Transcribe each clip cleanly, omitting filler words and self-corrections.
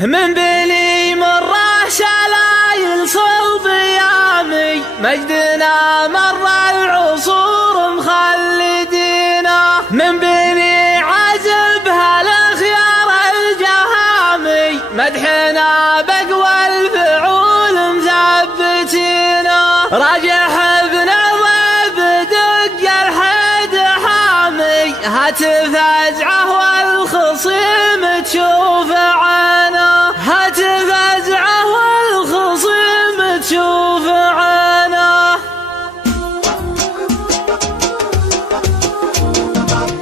من بني مرة شلايل صلب يامي مجدنا مر العصور مخلدينا. من بني عزب هالخيار الجهامي مدحنا بقوى الفعول مثبتينا. راجح ابن ضيب دق الحد حامي هاتف ازعه والخصيم تشوف عينه. هاتف ازعه والخصيم تشوف عينه.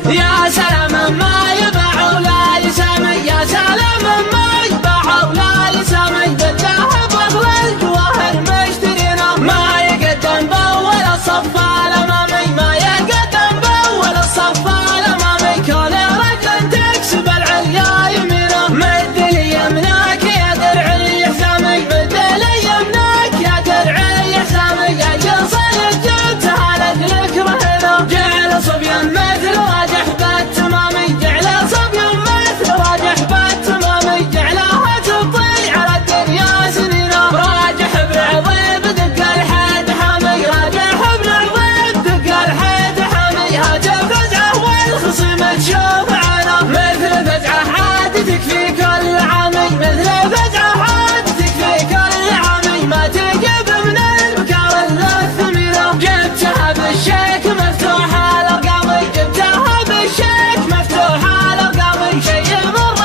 يا سلام ما يباع ولا يسمي، يا سلام ما يباع ولا يسمي، بالذهب والجواهر مشترينا. ما يقدم بول الصف الامامي، ما يقدم بول الصف الامامي. كل رجل تكسب العليا يمينه. مد لي يمناك يا درعي حسامي، مد لي يمناك يا درعي حسامي. اجل صيد جبتها لك رهينه. جعل صبيا مثل راجح بالتمامي، جعل صبيا مثل راجح بالتمامي. جعلها تطيع على الدنيا سنينه. راجح بعضيب دق الحد حامي، راجح بعضيب دق الحد حامي. هاتف فزعه والخصيم تشوف عينه. مثل فزعه عاد تكفي كل عامي، مثل فزعه عاد تكفي كل عامي. ما تقب من البكار الثمينه. جبتها بالشيك مفتوح الارقامي، جبتها بالشيك مفتوح الارقامي. شي مر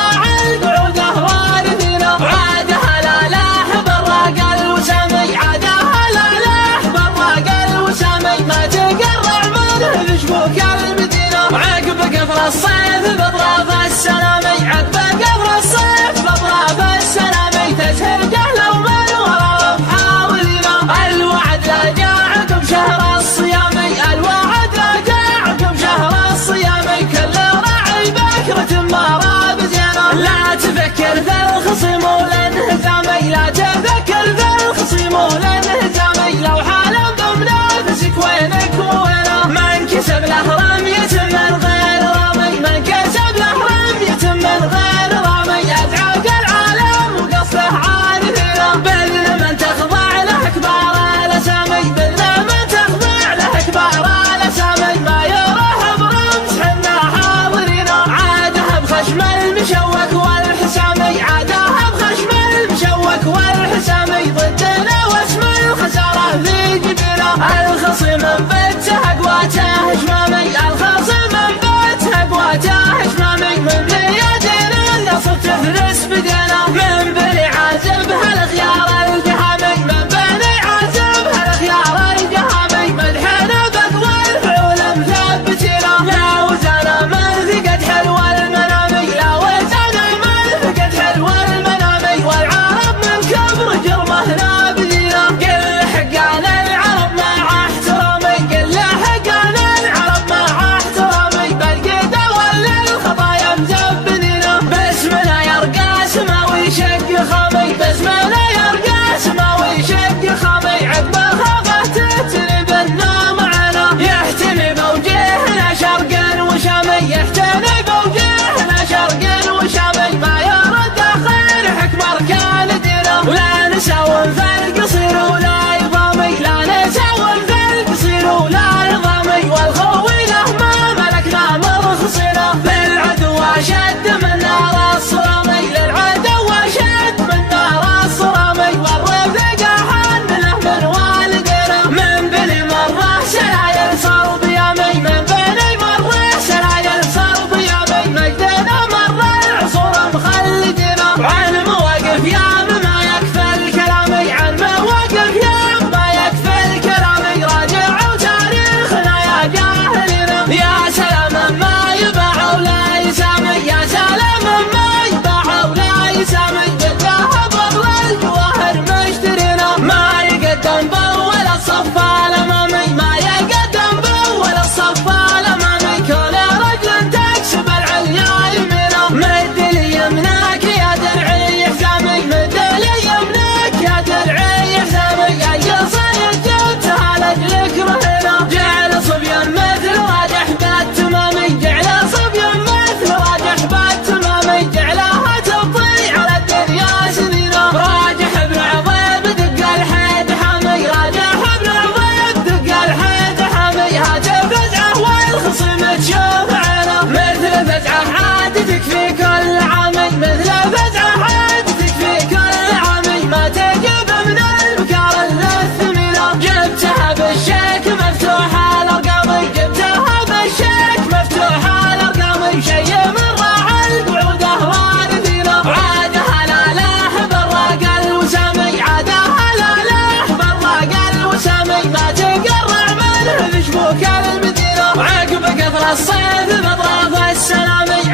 القعوده وارثينه. عادها الالاح براق الوسامي، عادها الالاح براق الوسامي. ما تقرع منه بشبوك المدينه. عقب قفر الصيف باطراف السلامي، عقب قفر الصيف باطراف السلامي. تسهر جهله ومن ورا محاولينه. الوعد لا جاء عقب شهر الصيامي، الوعد لا جاء عقب شهر الصيامي. كل راعي بكرة ما راب زينه. لا تفكر في الخصيم والانهزامي، لا تفكر في الخصيم والانهزامي. لو حالم بمنافسك وينك ووينه. من كسب له رمية من غير رامي، من كسب له رمية من غير رامي. ازعاج العالم وقصده عارفينه. بذل من تخضع له كبار الاسامي، بذل من تخضع له كبار الاسامي. ما يروح برمس حنا حاضرينه. عادها بخشم المشوك والحسامي، عادها بخشم المشوك والحسامي. ضدنا واسم الخساره في جبينه. الخصيم انبته قواته هجمامي، الخصيم انبته قواته هجمامي. من بيدين النصر تفرس بدينا. من بني عازب هالخيار الجهامي، من بني عازب هالخيار الجهامي. مدحنا بقوى الفعول مثبتينا. لا وزانا من ثقت حلو المنامي، لا وزانا من ثقت حلو المنامي. والعرب من كبر جرمه نابذينا. قل حقان العرب مع احترامي، قل حقان العرب مع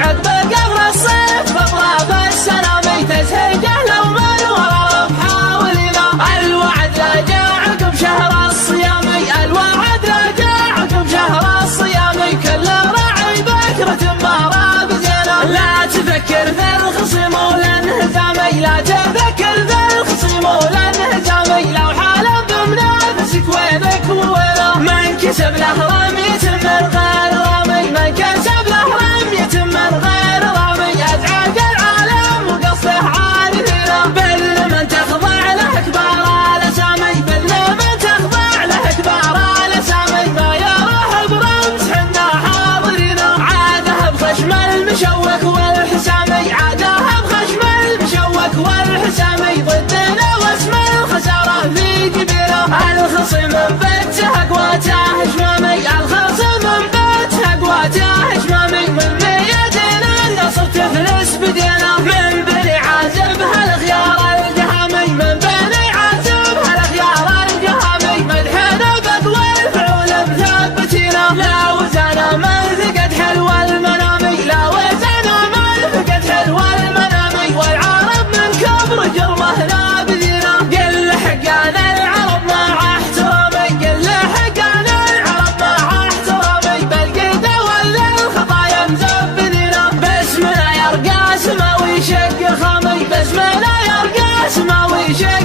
عقب قبل الصيف بطلب السلامي تزهقه لو من ورا محاولنا الوعد لا جاء عقب شهر الصيامي الوعد لا جاء عقب شهر الصيامي كل راعي بكرة ما راب زينة لا تفكر في الخصم والانهزامي لا تفكر في الخصم والانهزامي لو حالم بمنافسك وينك ووينه من كسب له رمي يتم الغير رامي من كسب له رمي يتم الغير رامي ازعاج العالم وقصده عارفينه بل من تخضع له كبار الاسامي بل من تخضع له كبار الاسامي ما يروح برمز حنا حاضرين عاده بخشم المشوك والحسامي عاده بخشم المشوك والحسامي ضدنا واسم الخساره في جبينه الخصم بته قواته هشمامي الخصم بته قواته هشمامي من بيدنا النصر تفلس بدينا من بني عازب هالخيار الجهامي من بني عازب هالخيار الجهامي مدحنا بقوى الفعول مثبتينا لا وزانا من ثقت حلو المنامي لا وزانا من ثقت حلو المنامي والعرب من كبر جرمه نابذينا قل حقنا العرب مع احترامي قل حقنا العرب مع احترامي بالقيده ولا الخطايا مزبدينا باسمنا يرقى سماوي شق خامي باسمنا يرقى سماوي شق